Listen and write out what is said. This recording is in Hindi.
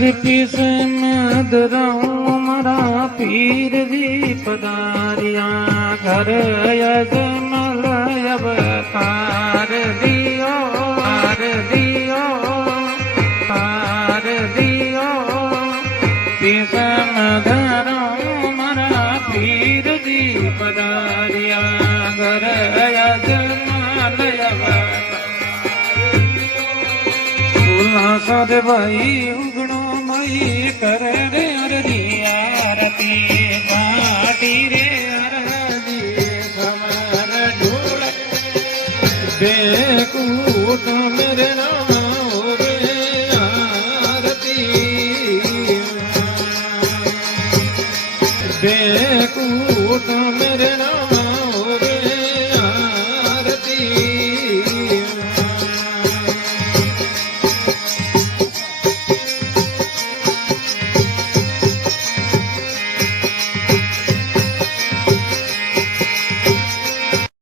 पीस मदराऊं मरा पीर जी पधारिया घर यजमल अवतार दियो तार दियो तार दियो पीस मदराऊं मरा पीर जी पधारिया घर यजमल साध भाई उगणो मई कर रे अरदी आरती घाटी रे